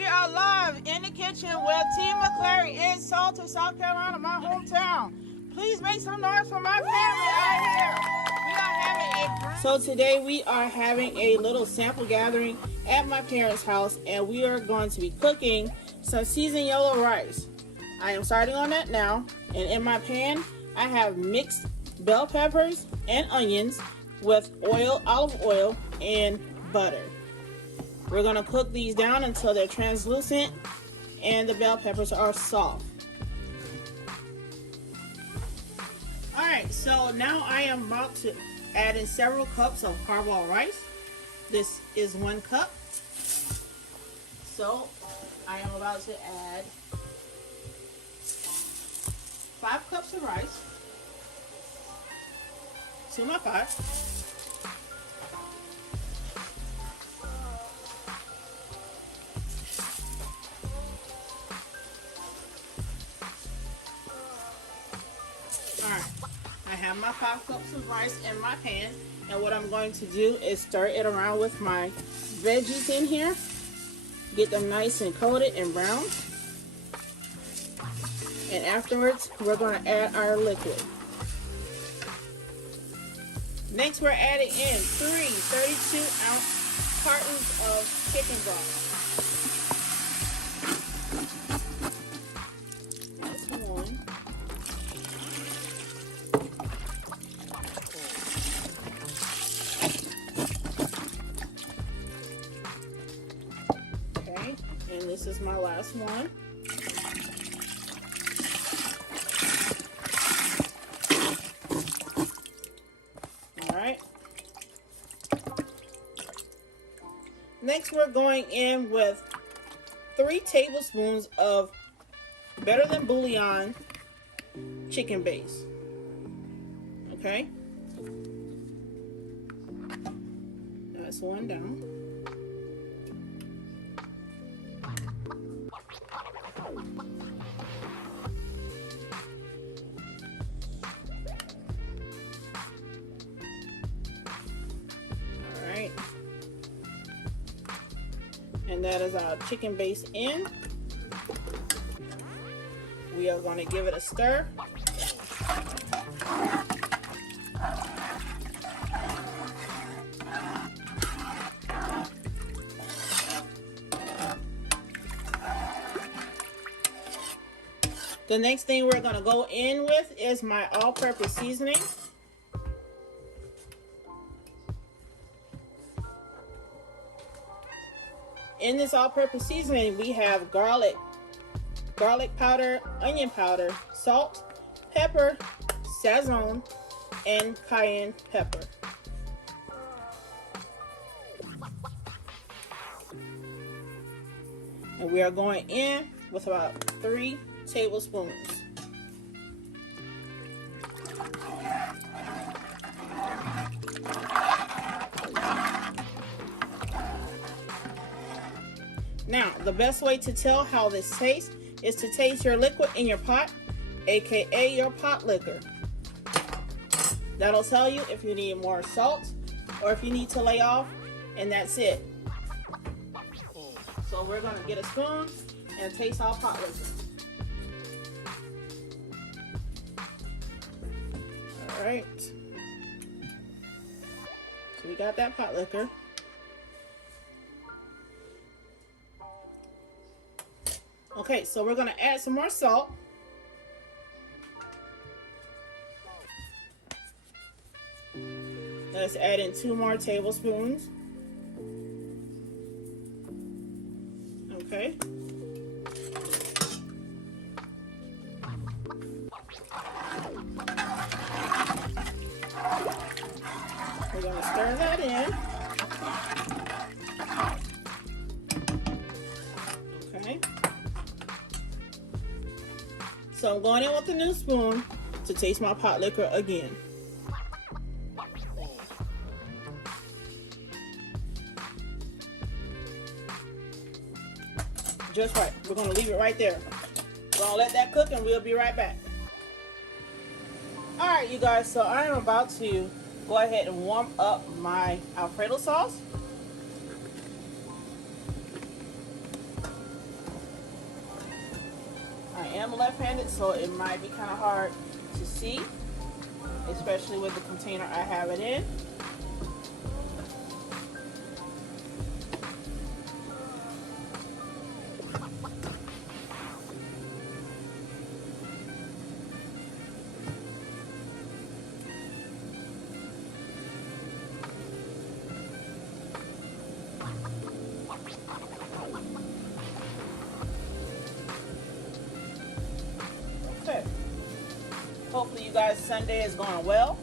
We are live in the kitchen with Team McClary in Salter, South Carolina, my hometown. Please make some noise for my family out here. We are having So today we are having a little sample gathering at my parents' house, and we are going to be cooking some seasoned yellow rice. I am starting on that now, and in my pan I have mixed bell peppers and onions with olive oil, and butter. We're going to cook these down until they're translucent and the bell peppers are soft. Alright, so now I am about to add in several cups of parboiled rice. This is 1 cup. So I am about to add 5 cups of rice to my pot. Alright, I have my 5 cups of rice in my pan, and what I'm going to do is stir it around with my veggies in here. Get them nice and coated and brown. And afterwards, we're going to add our liquid. Next, we're adding in 3 32-ounce cartons of chicken broth. That's 1. Okay, and this is my last one. Next, we're going in with 3 tablespoons of Better Than Bouillon chicken base. Okay, that's 1 down. All right. And that is our chicken base in. We are going to give it a stir. The next thing we're going to go in with is my all-purpose seasoning. In this all-purpose seasoning, we have garlic powder, onion powder, salt, pepper, sazon, and cayenne pepper. And we are going in with about 3 tablespoons. Now, the best way to tell how this tastes is to taste your liquid in your pot, aka your pot liquor. That'll tell you if you need more salt or if you need to lay off, and that's it. So we're going to get a spoon and taste our pot liquor. Alright. So we got that pot liquor. Okay, so we're going to add some more salt. Let's add in 2 more tablespoons. Okay. We're going to stir that in. Okay. So I'm going in with a new spoon to taste my pot liquor again. Just right. We're going to leave it right there. We're going to let that cook and we'll be right back. Alright, you guys, so I am about to go ahead and warm up my Alfredo sauce. am left-handed, so it might be kind of hard to see, especially with the container I have it in. Okay. Hopefully you guys' Sunday is going well.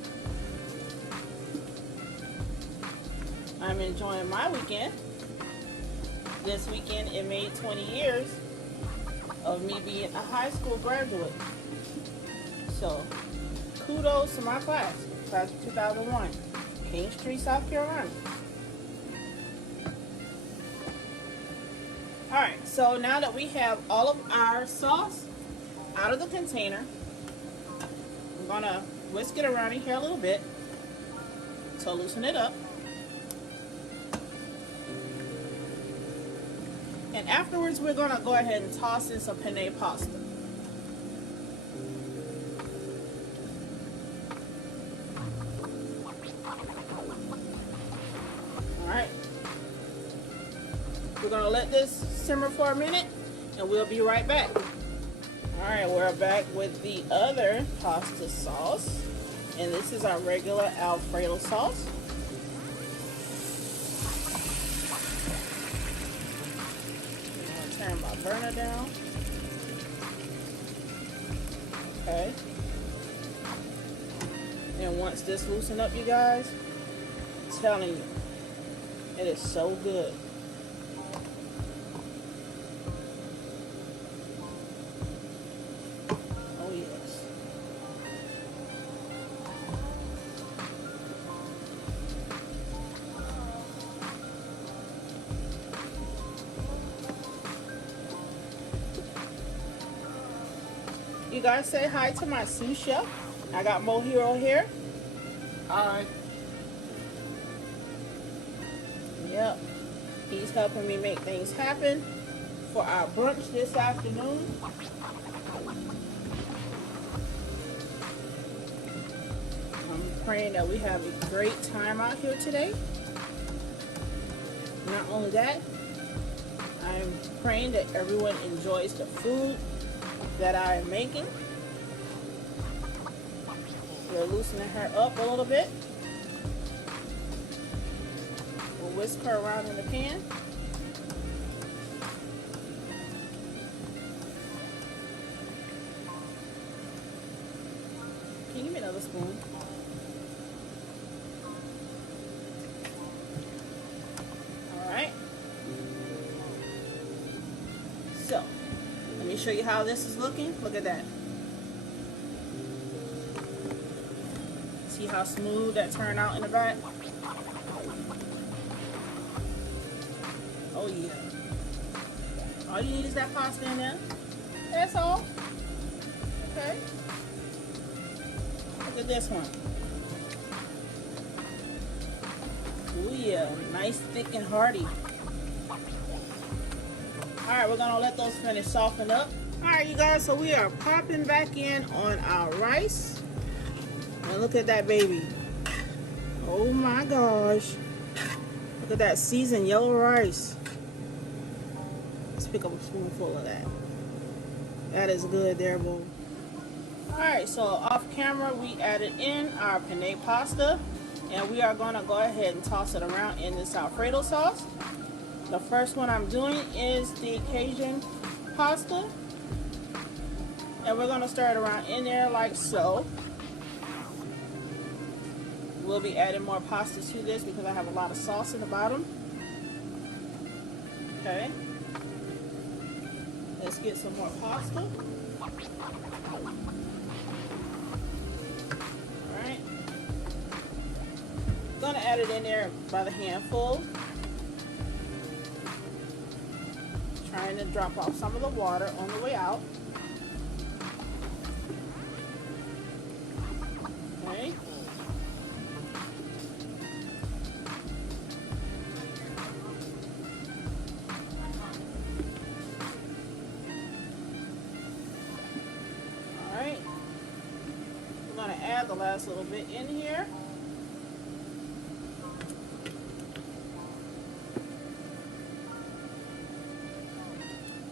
I'm enjoying my weekend. This weekend it made 20 years of me being a high school graduate. So kudos to my class of 2001, Kingstree, South Carolina. Alright, so now that we have all of our sauce out of the container, I'm gonna whisk it around in here a little bit to loosen it up. And afterwards, we're gonna go ahead and toss in some penne pasta. Alright. We're gonna let this simmer for a minute and we'll be right back. Alright, we're back with the other pasta sauce. And this is our regular Alfredo sauce. I'm gonna turn my burner down. Okay. And once this loosen up, you guys, I'm telling you, it is so good. Oh yes. You guys say hi to my sous chef. I got Mo Hero here. Hi. Yep. He's helping me make things happen for our brunch this afternoon. I'm praying that we have a great time out here today. Not only that, I'm praying that everyone enjoys the food that I am making. We're loosening her up a little bit. We'll whisk her around in the pan. Can you give me another spoon? Alright. So, let me show you how this is looking. Look at that. See how smooth that turned out in the back? Oh yeah. All you need is that pasta in there. That's all. Okay. Look at this one. Oh yeah. Nice, thick, and hearty. Alright, we're gonna let those finish soften up. Alright, you guys, so we are popping back in on our rice. And look at that baby. Oh my gosh. Look at that seasoned yellow rice. Let's pick up a spoonful of that. That is good there, boo. Alright, so off camera we added in our penne pasta. And we are going to go ahead and toss it around in this Alfredo sauce. The first one I'm doing is the Cajun pasta. And we're going to stir it around in there like so. We'll be adding more pasta to this because I have a lot of sauce in the bottom. Okay. Let's get some more pasta. Alright. Gonna add it in there by the handful. Trying to drop off some of the water on the way out. Okay. add the last little bit in here.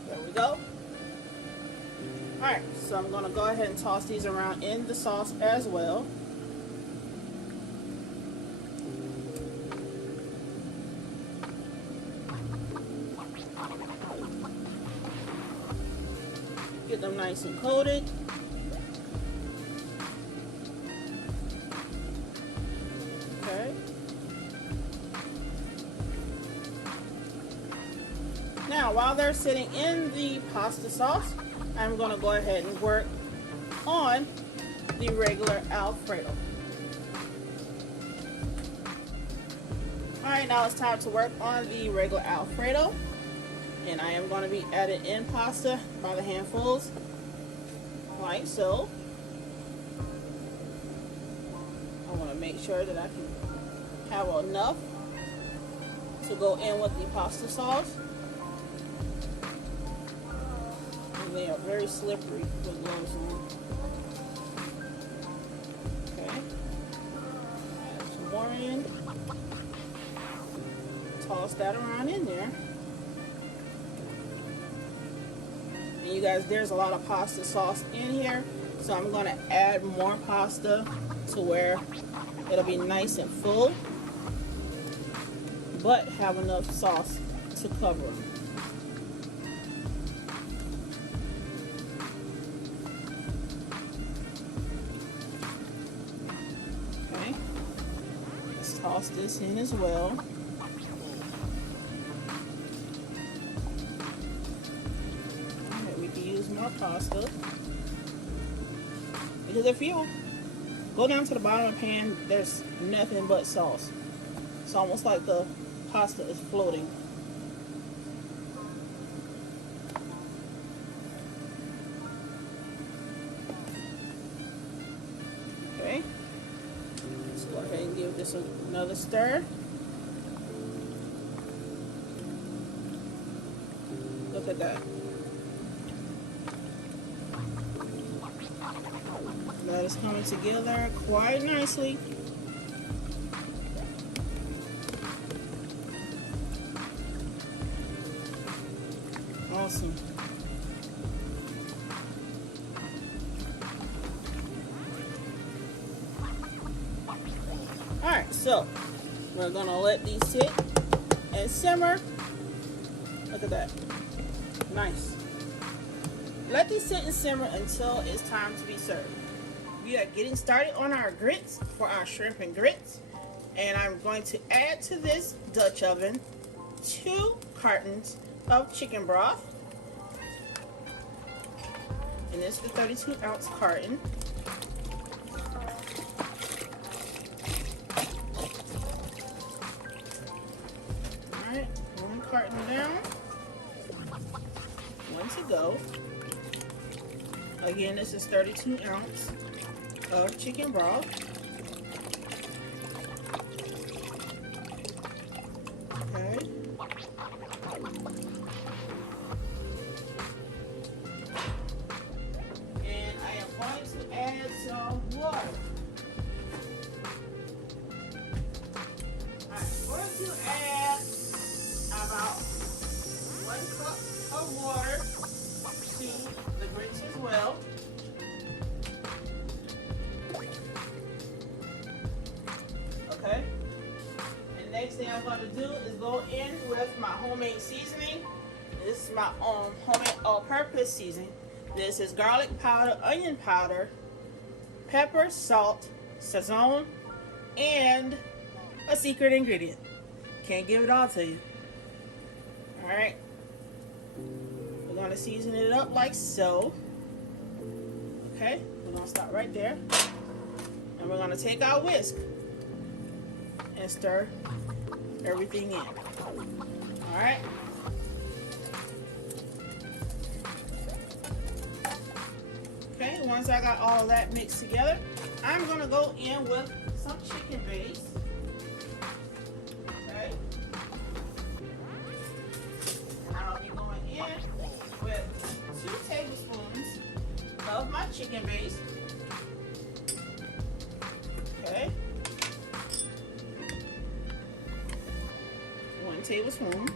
There we go. Alright, so I'm going to go ahead and toss these around in the sauce as well. Get them nice and coated. Okay. Now, while they're sitting in the pasta sauce, I'm going to go ahead and work on the regular Alfredo. Alright, now it's time to work on the regular Alfredo. And I am going to be adding in pasta by the handfuls, like so. I want to make sure that I can have enough to go in with the pasta sauce. And they are very slippery with gloves on. Okay. Add some more in. Toss that around in there. And you guys, there's a lot of pasta sauce in here, so I'm going to add more pasta to where it'll be nice and full, but have enough sauce to cover them. Okay, let's toss this in as well. More pasta, because if you go down to the bottom of the pan, there's nothing but sauce. It's almost like the pasta is floating. Okay, let's go ahead and give this another stir. Look at that. That is coming together quite nicely. Awesome. Alright, so we're going to let these sit and simmer. Look at that. Nice. Let these sit and simmer until it's time to be served. We are getting started on our grits for our shrimp and grits, and I'm going to add to this Dutch oven 2 cartons of chicken broth, and this is the 32-ounce carton. Alright, 1 carton down, 1 to go. Again, this is 32 ounce of chicken broth. Okay. And I am going to add some water. I'm going to add about 1 cup of water to the grits as well. Okay. And next thing I'm going to do is go in with my homemade seasoning. This is my homemade all-purpose seasoning. This is garlic powder, onion powder, pepper, salt, sazon, and a secret ingredient. Can't give it all to you. Alright. We're going to season it up like so. Okay. We're going to stop right there. And we're going to take our whisk and stir everything in. Alright. Okay, once I got all of that mixed together, I'm going to go in with some chicken base. Okay. And I'll be going in with 2 tablespoons of my chicken base. tablespoon.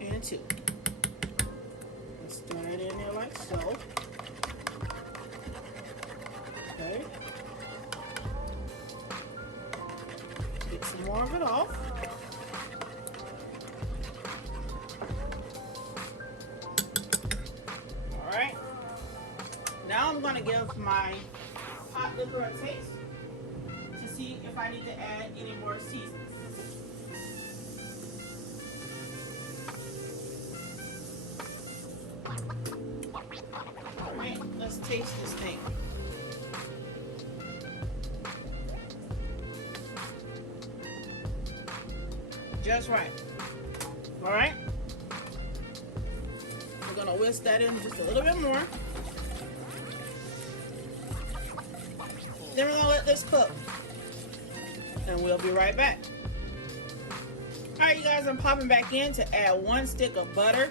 And 2. Let's stir it in there like so. Okay. Get some more of it off. Alright. Now I'm going to give my hot liquor a taste to see if I need to add any more seasoning. Alright, let's taste this thing. Just right. Alright. We're going to whisk that in just a little bit more. Then we're going to let this cook. And we'll be right back. Alright, you guys, I'm popping back in to add 1 stick of butter.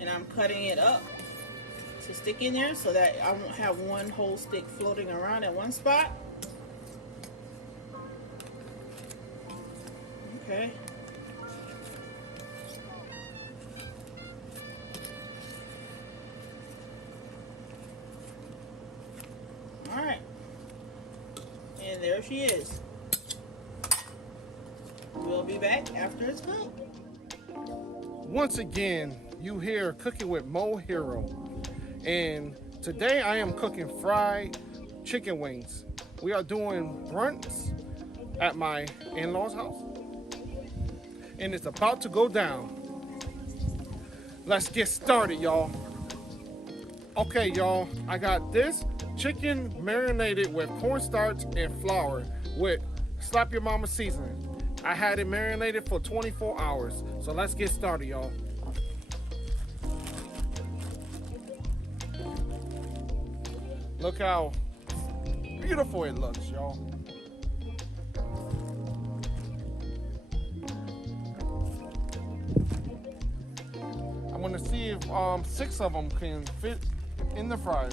And I'm cutting it up to stick in there so that I won't have one whole stick floating around at one spot. Okay. All right. And there she is. We'll be back after it's cooked. Once again, you here cooking with Mo Hero. And today I am cooking fried chicken wings. We are doing brunch at my in-laws' house. And it's about to go down. Let's get started, y'all. Okay, y'all, I got this chicken marinated with cornstarch and flour with Slap Your Mama seasoning. I had it marinated for 24 hours. So let's get started, y'all. Look how beautiful it looks, y'all. I want to see if 6 of them can fit in the fryer.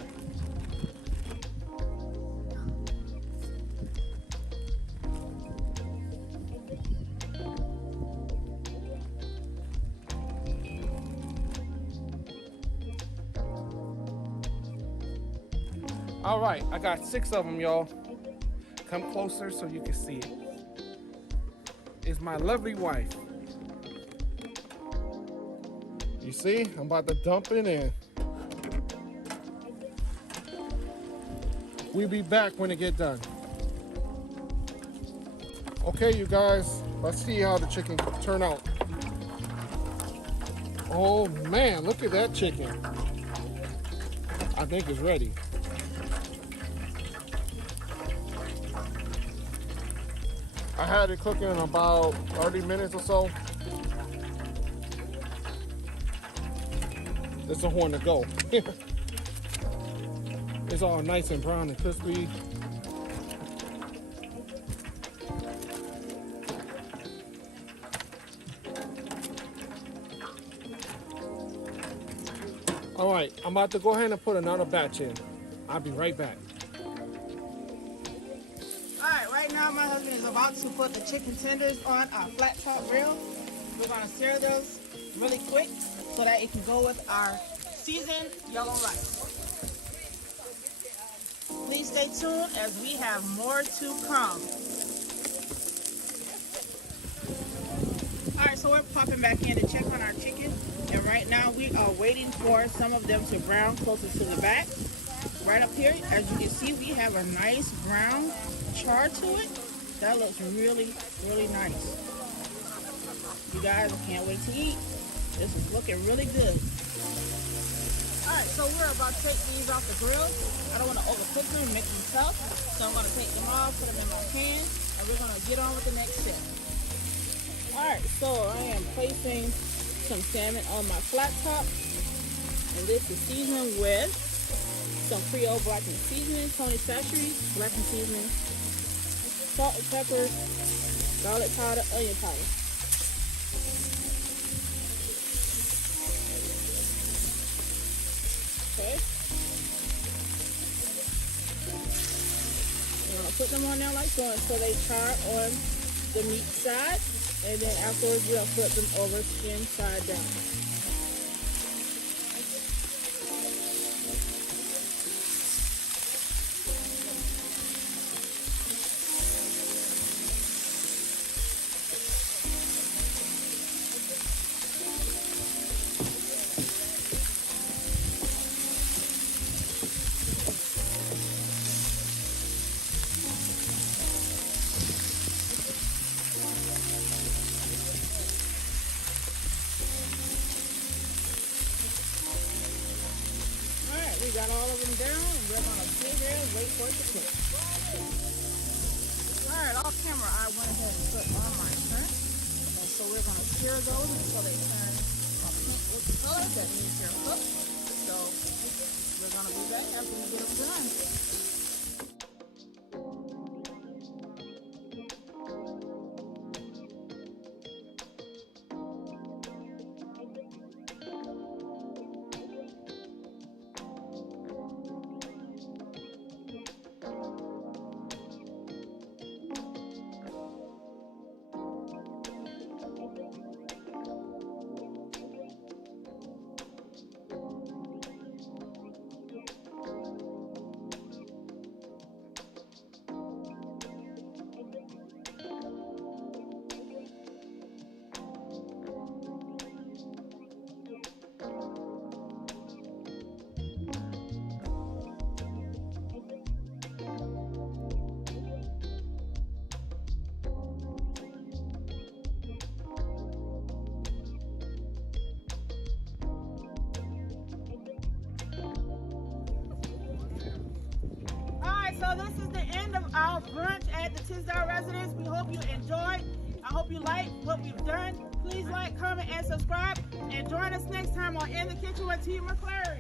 All right, I got 6 of them, y'all. Come closer so you can see it. It's my lovely wife. You see, I'm about to dump it in. We'll be back when it get done. Okay, you guys, let's see how the chicken turn out. Oh man, look at that chicken. I think it's ready. I had it cooking in about 30 minutes or so. It's a horn to go. It's all nice and brown and crispy. All right, I'm about to go ahead and put another batch in. I'll be right back. Right now, my husband is about to put the chicken tenders on our flat top grill. We're going to sear those really quick so that it can go with our seasoned yellow rice. Please stay tuned as we have more to come. Alright, so we're popping back in to check on our chicken. And right now we are waiting for some of them to brown closer to the back. Right up here, as you can see, we have a nice brown char to it. That looks really, really nice. You guys, I can't wait to eat. This is looking really good. Alright, so we're about to take these off the grill. I don't want to overcook them and make them tough. So I'm going to take them off, put them in my pan, and we're going to get on with the next step. Alright, so I am placing some salmon on my flat top. And this is seasoned with some Creole blackened seasoning, Tony Chachere's blackened seasoning, salt and pepper, garlic powder, onion powder. Okay. I'm gonna put them on there like so until they char on the meat side, and then afterwards we'll flip them over skin side down. We got all of them down, and we're going to sit here and wait for it to cook. Alright, off camera, I went ahead and put on my shrimp. And so we're going to sear those until they turn a pink with the color. That means they're cooked. So we're going to be back after we get them done. So this is the end of our brunch at the Tisdale residence. We hope you enjoyed. I hope you like what we've done. Please like, comment, and subscribe. And join us next time on In the Kitchen with T. McClary.